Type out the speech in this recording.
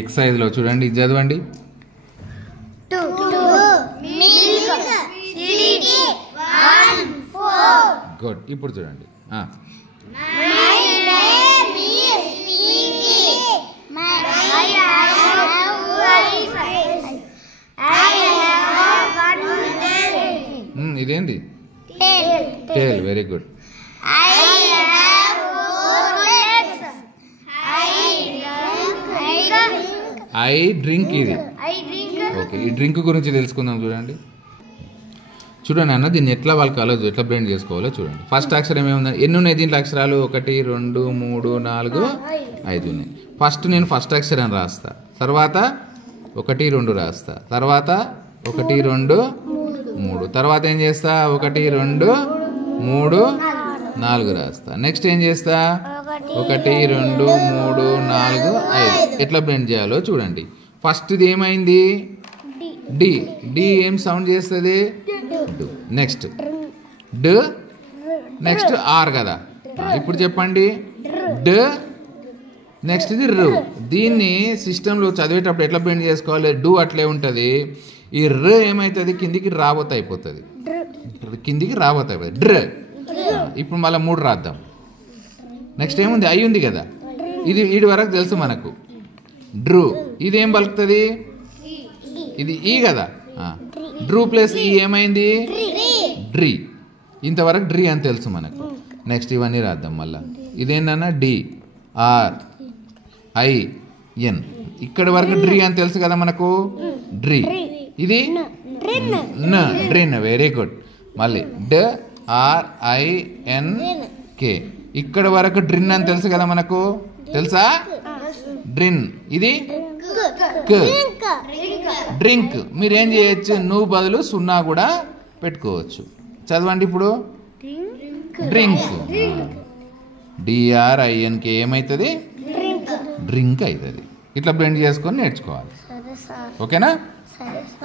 Exercise లో చూడండి, ఇది చదవండి. గుడ్. ఇప్పుడు చూడండి, ఇదేంటి? Tail. Very good. I drink. ఇది ఓకే. ఈ డ్రింక్ గురించి తెలుసుకుందాం. చూడండి అన్న, దీన్ని ఎట్లా వాళ్ళకి కలదు, ఎట్లా బ్లెండ్ చేసుకోవాలో చూడండి. ఫస్ట్ అక్షరం ఏముంది? ఎన్ని ఉన్నాయి దీంట్లో అక్షరాలు? 1 2 3 4 5 ఉన్నాయి. ఫస్ట్ నేను ఫస్ట్ అక్షరం రాస్తా, తర్వాత 1 2 రాస్తా, తర్వాత 1 2 3, తర్వాత ఏం చేస్తా? 1 2 3 4 రాస్తా. నెక్స్ట్ ఏం చేస్తా? 1 2 3 4 5. ఎట్లా బ్లెండ్ చేయాలో చూడండి. ఫస్ట్ ఇది ఏమైంది? డి. డి ఏం సౌండ్ చేస్తుంది? డు. నెక్స్ట్ డ్. నెక్స్ట్ ఆర్ కదా. ఇప్పుడు చెప్పండి. డ్. నెక్స్ట్ ఇది రు. దీన్ని సిస్టంలో చదివేటప్పుడు ఎట్లా బ్లెండ్ చేసుకోవాలి? డు అట్లే ఉంటుంది. ఈ ర్ ఏమవుతుంది? కిందికి రాబోత అయిపోతుంది. కిందికి రాబోత అయిపోతుంది. డ్ర. ఇప్పుడు మళ్ళీ 3 రాద్దాం. నెక్స్ట్ ఏముంది? ఐ ఉంది కదా. ఇది వీడి వరకు తెలుసు మనకు. డ్రూ. ఇదేం పలుకుతుంది? ఇది ఈ కదా. డ్రూ ప్లస్ ఈ ఏమైంది? డ్రీ. ఇంతవరకు డ్రీ అని తెలుసు మనకు. నెక్స్ట్ ఇవన్నీ రాద్దాం మళ్ళా. ఇదేంటన్నా? D R I N. ఇక్కడ వరకు డ్రీ అని తెలుసు కదా మనకు. డ్రీ. ఇది న. డ్రిన్. Very good. మళ్ళీ డ ఆర్ ఐ ఎన్ కే. ఇక్కడ వరకు డ్రిన్ అని తెలుసు కదా మనకు. తెలుసా? డ్రిన్. ఇది డ్రింక్. మీరు ఏం చేయొచ్చు? నువ్వు బదులు 0 కూడా పెట్టుకోవచ్చు. చదవండి ఇప్పుడు. డ్రింక్. DRINK ఏమవుతుంది? డ్రింక్ అవుతుంది. ఇట్లా బ్లెండ్ చేసుకొని నేర్చుకోవాలి. ఓకేనా?